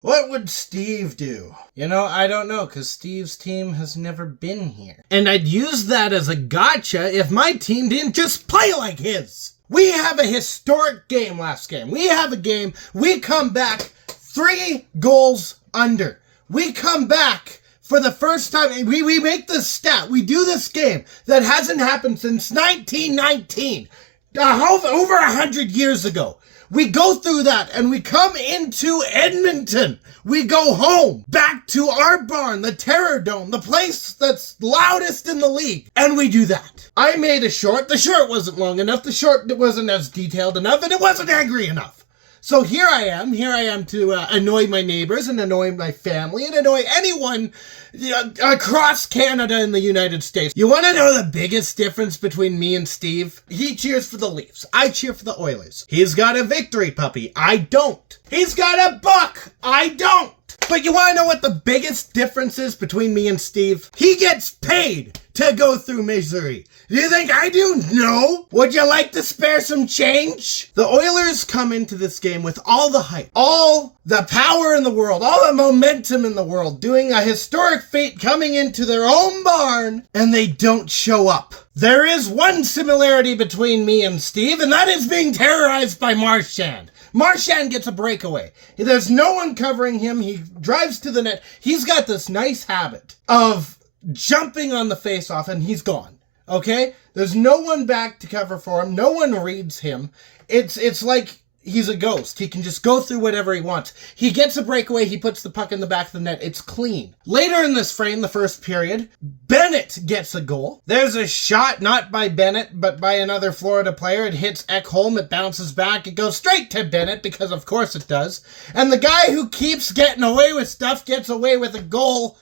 What would Steve do? I don't know, because Steve's team has never been here. And I'd use that as a gotcha if my team didn't just play like his. We have a historic game last game. We have a game, we come back 3 goals under. We come back for the first time, we make this stat, we do this game that hasn't happened since 1919, over 100 years ago. We go through that and we come into Edmonton. We go home, back to our barn, the Terror Dome, the place that's loudest in the league. And we do that. I made a short. The short wasn't long enough. The short wasn't as detailed enough, and it wasn't angry enough. So here I am to annoy my neighbors and annoy my family and annoy anyone across Canada and the United States. You want to know the biggest difference between me and Steve? He cheers for the Leafs. I cheer for the Oilers. He's got a victory puppy. I don't. He's got a buck. I don't. But you want to know what the biggest difference is between me and Steve? He gets paid to go through misery. Do you think I do? No. Would you like to spare some change? The Oilers come into this game with all the hype, all the power in the world, all the momentum in the world, doing a historic feat coming into their own barn, and they don't show up. There is one similarity between me and Steve, and that is being terrorized by Marchand. Marchand gets a breakaway. There's no one covering him. He drives to the net. He's got this nice habit of jumping on the face-off, and he's gone. Okay? There's no one back to cover for him. No one reads him. It's like he's a ghost. He can just go through whatever he wants. He gets a breakaway. He puts the puck in the back of the net. It's clean. Later in this frame, the first period, Bennett gets a goal. There's a shot, not by Bennett, but by another Florida player. It hits Ekholm. It bounces back. It goes straight to Bennett, because of course it does. And the guy who keeps getting away with stuff gets away with a goal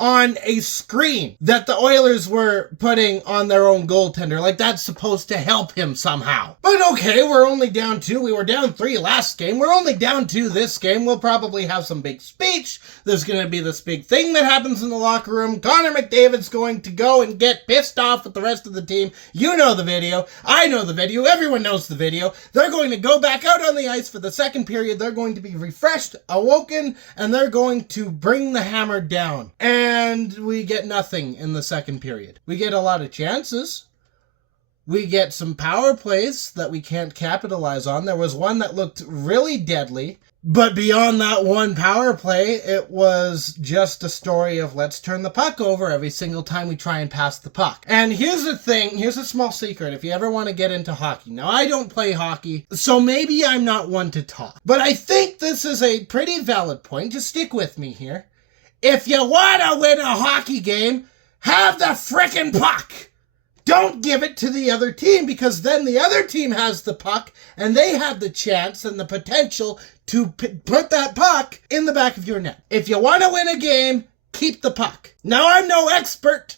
on a screen that the Oilers were putting on their own goaltender. Like, that's supposed to help him somehow. But okay, we're only down 2. We were down 3 last game. We're only down 2 this game. We'll probably have some big speech. There's going to be this big thing that happens in the locker room. Connor McDavid's going to go and get pissed off with the rest of the team. You know the video. I know the video. Everyone knows the video. They're going to go back out on the ice for the second period. They're going to be refreshed, awoken, and they're going to bring the hammer down. And we get nothing in the second period. We get a lot of chances. We get some power plays that we can't capitalize on. There was one that looked really deadly, but beyond that one power play, it was just a story of let's turn the puck over every single time we try and pass the puck. And here's the thing, here's a small secret if you ever want to get into hockey. Now, I don't play hockey, so maybe I'm not one to talk, but I think this is a pretty valid point. Just stick with me here. If you want to win a hockey game, have the frickin' puck. Don't give it to the other team, because then the other team has the puck and they have the chance and the potential to put that puck in the back of your net. If you want to win a game, keep the puck. Now, I'm no expert,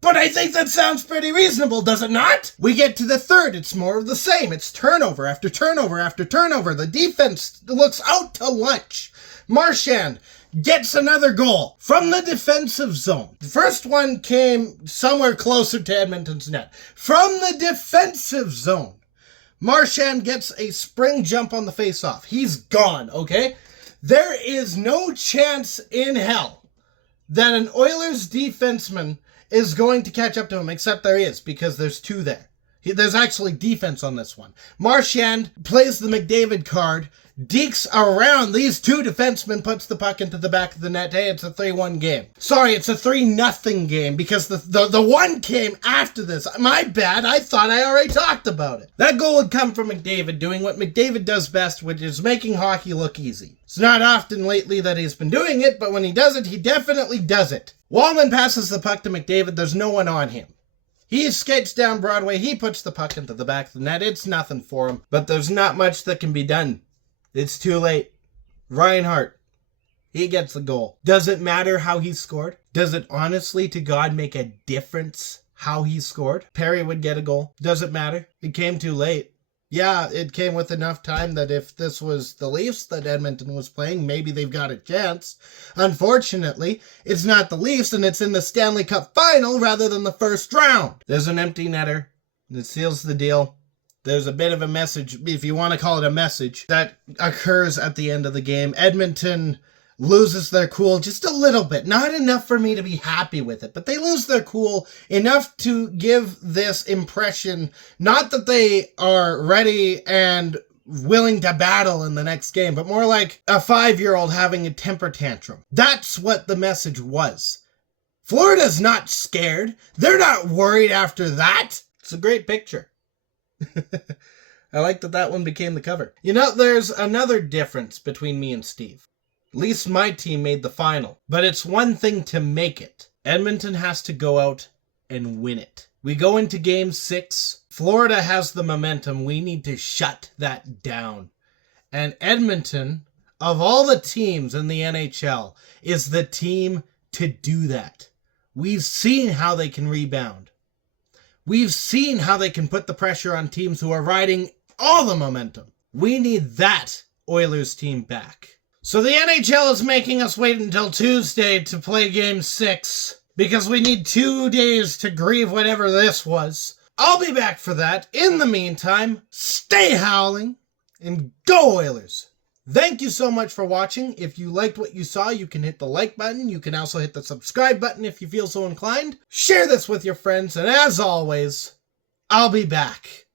but I think that sounds pretty reasonable, does it not? We get to the third. It's more of the same. It's turnover after turnover after turnover. The defense looks out to lunch. Marchand gets another goal from the defensive zone. The first one came somewhere closer to Edmonton's net. From the defensive zone, Marchand gets a spring jump on the faceoff. He's gone, okay? There is no chance in hell that an Oilers defenseman is going to catch up to him, except there is, because there's 2 there. There's actually defense on this one. Marchand plays the McDavid card, deeks around these 2 defensemen, puts the puck into the back of the net. Hey, it's a 3-1 game. Sorry, it's a 3-0 game, because the one came after this. My bad, I thought I already talked about it. That goal would come from McDavid doing what McDavid does best, which is making hockey look easy. It's not often lately that he's been doing it, but when he does it, he definitely does it. Wallman passes the puck to McDavid. There's no one on him. He skates down Broadway. He puts the puck into the back of the net. It's nothing for him, but there's not much that can be done. It's too late. Reinhart, he gets the goal. Does it matter how he scored? Does it honestly to God make a difference how he scored? Perry would get a goal. Does it matter? It came too late. Yeah, it came with enough time that if this was the Leafs that Edmonton was playing, maybe they've got a chance. Unfortunately, it's not the Leafs, and it's in the Stanley Cup final rather than the first round. There's an empty netter that seals the deal. There's a bit of a message, if you want to call it a message, that occurs at the end of the game. Edmonton loses their cool just a little bit. Not enough for me to be happy with it, but they lose their cool enough to give this impression, not that they are ready and willing to battle in the next game, but more like a 5-year-old having a temper tantrum. That's what the message was. Florida's not scared. They're not worried after that. It's a great picture. I like that one became the cover. You know, there's another difference between me and Steve. At least my team made the final. But it's one thing to make it. Edmonton has to go out and win it. We go into Game 6. Florida has the momentum. We need to shut that down. And Edmonton, of all the teams in the NHL, is the team to do that. We've seen how they can rebound. We've seen how they can put the pressure on teams who are riding all the momentum. We need that Oilers team back. So the NHL is making us wait until Tuesday to play Game 6 because we need 2 days to grieve whatever this was. I'll be back for that. In the meantime, stay howling and go Oilers! Thank you so much for watching. If you liked what you saw, you can hit the like button. You can also hit the subscribe button if you feel so inclined. Share this with your friends, and as always, I'll be back.